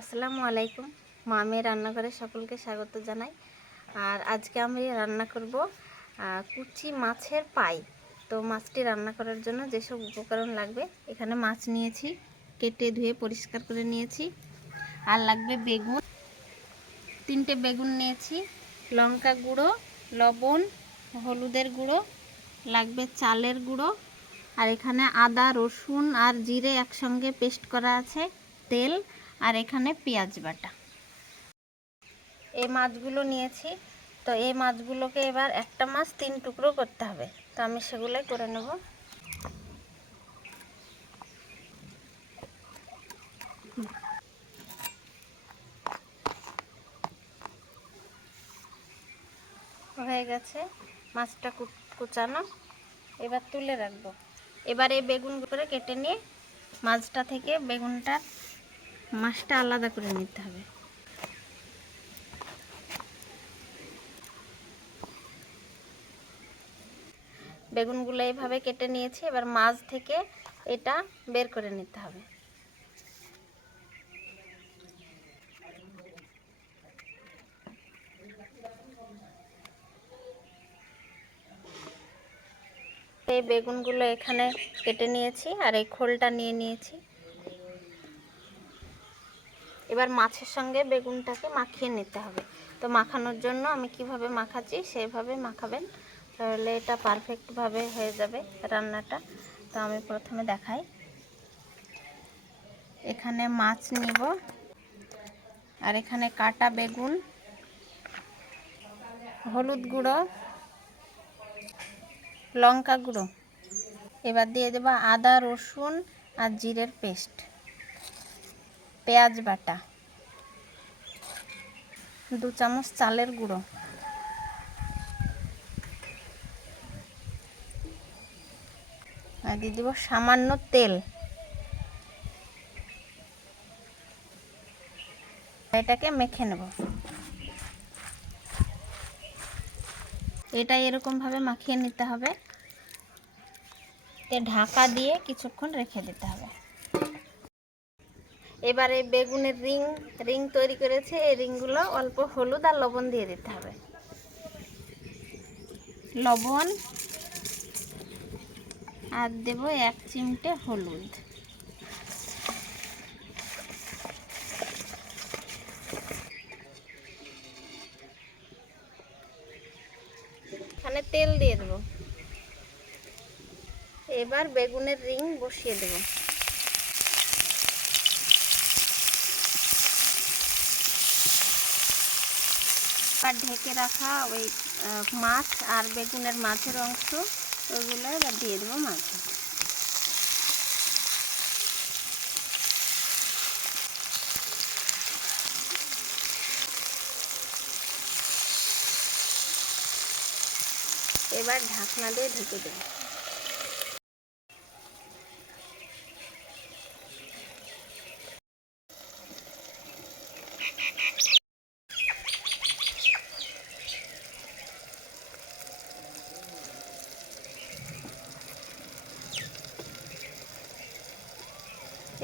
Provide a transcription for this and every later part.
আসসালামু আলাইকুম। মামের রান্নাঘরে সকলকে স্বাগত জানাই। আর আজকে আমি রান্না করব কুচি মাছের পাই। তো মাছটি রান্না করার জন্য যেসব উপকরণ লাগবে, এখানে মাছ নিয়েছি, কেটে ধুয়ে পরিষ্কার করে নিয়েছি। আর লাগবে বেগুন। তিনটে বেগুন নিয়েছি, লঙ্কা গুঁড়ো, লবণ, হলুদের গুঁড়ো, লাগবে চালের গুঁড়ো। আর এখানে আদা, রসুন আর জিরে একসঙ্গে পেস্ট করা আছে, তেল। আর এখানে পেঁয়াজ বাটা। এই মাছগুলো নিয়েছি। তো এই মাছগুলোকে এবার একটা মাছ তিন টুকরো করতে হবে। তো আমি সেগুলোই করে নেব। হয়ে গেছে মাছটা কুচানো। এবার তুলে রাখব। এবার এই বেগুন করে কেটে নিয়ে মাছটা থেকে বেগুনটা মাছটা আলাদা করে নিতে হবে। বেগুনগুলো এইভাবে কেটে নিয়েছি, এবার মাছ থেকে এটা বের করে নিতে হবে। এই বেগুনগুলো এখানে কেটে নিয়েছি আর এই খোলটা নিয়ে নিয়েছি। এবার মাছের সঙ্গে বেগুনটাকে মাখিয়ে নিতে হবে। তো মাখানোর জন্য আমি কীভাবে মাখাচ্ছি সেইভাবে মাখাবেন। তাহলে এটা পারফেক্টভাবে হয়ে যাবে রান্নাটা। তো আমি প্রথমে দেখাই। এখানে মাছ নিব। আর এখানে কাটা বেগুন, হলুদ গুঁড়ো, লঙ্কা গুঁড়ো। এবার দিয়ে দেবো আদা, রসুন আর জিরের পেস্ট। পেঁয়াজ বাটা, দু চামচ চালের গুঁড়ো, আর দিয়ে দিব সামান্য তেল। এটাকে মেখে নেব। এটা এরকম ভাবে মাখিয়ে নিতে হবে। ঢাকা দিয়ে কিছুক্ষণ রেখে দিতে হবে। এবারে বেগুনের রিং রিং তৈরি করেছে। এই রিংগুলো অল্প হলুদ আর লবণ দিয়ে দিতে হবে। লবণ আর দেব এক চিমটে হলুদ। এখানে তেল দিয়ে দেবো। এবার বেগুনের রিং বসিয়ে দেবো। আর ঢেকে রাখা ওই মাছ আর বেগুনের মাছের অংশ, ওইগুলো এবার দিয়ে দেবো মাছ। এবার ঢাকনা দিয়ে ঢেকে দেবো।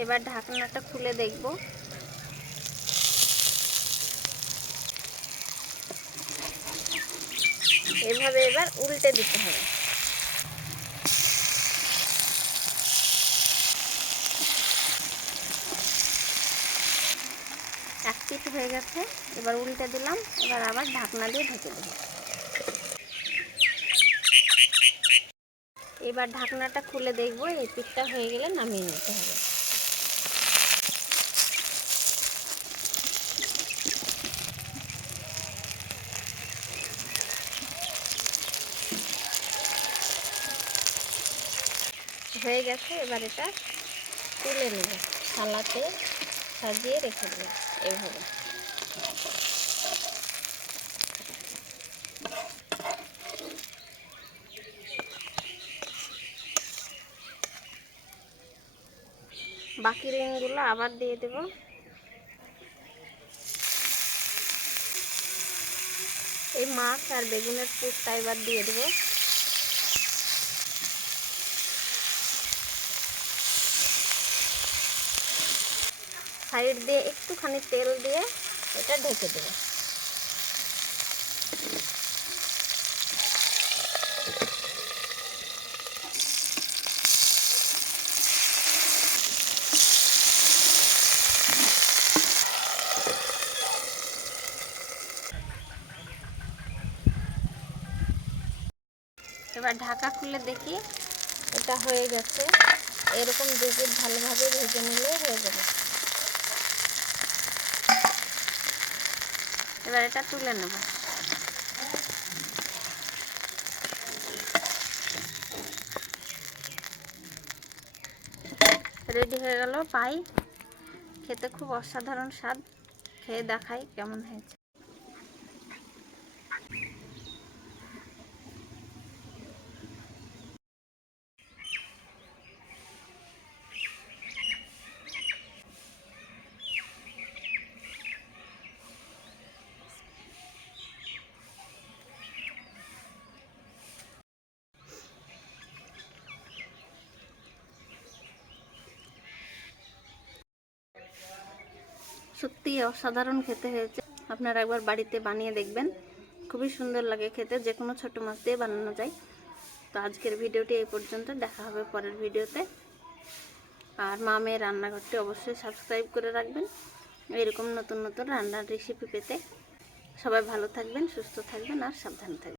এবার ঢাকনাটা খুলে দেখব। এভাবে এবার উল্টে দিতে হবে। এক পিঠ হয়ে গেছে, এবার উল্টে দিলাম, এবার আবার ঢাকনা দিয়ে ঢেকে দেব। এবার ঢাকনাটা খুলে দেখব, এই পিঠটা হয়ে গেলে নামিয়ে নিতে হবে। হয়ে গেছে, এবার এটা তুলে নেব। থালাতে সাজিয়ে রেখে দেবো এভাবে বাকি রিংগুলো আবার দিয়ে দেব। এই মাছ আর বেগুনের পুরটা এবার দিয়ে দেবো। সাইড দিয়ে একটুখানি তেল দিয়ে এটা ঢেকে দেবো। এবার ঢাকা খুলে দেখি, এটা হয়ে গেছে। এরকম দু পিঠ ভালোভাবে ভেজে নিলে হয়ে যাবে। এবার এটা তুলে নেব। রেডি হয়ে গেল পাই। খেতে খুব অসাধারণ স্বাদ। খেয়ে দেখাই কেমন হয়েছে। সত্যি অসাধারণ খেতে হয়েছে। আপনারা একবার বাড়িতে বানিয়ে দেখবেন। খুবই সুন্দর লাগে খেতে যে কোনো ছোটো মাছ দিয়ে বানানো যায়। তো আজকের ভিডিওটি এই পর্যন্ত, দেখা হবে পরের ভিডিওতে। আর মা মেয়ের রান্নাঘরটি অবশ্যই সাবস্ক্রাইব করে রাখবেন। এরকম নতুন নতুন রান্নার রেসিপি পেতে। সবাই ভালো থাকবেন, সুস্থ থাকবেন, আর সাবধানে থাকবেন।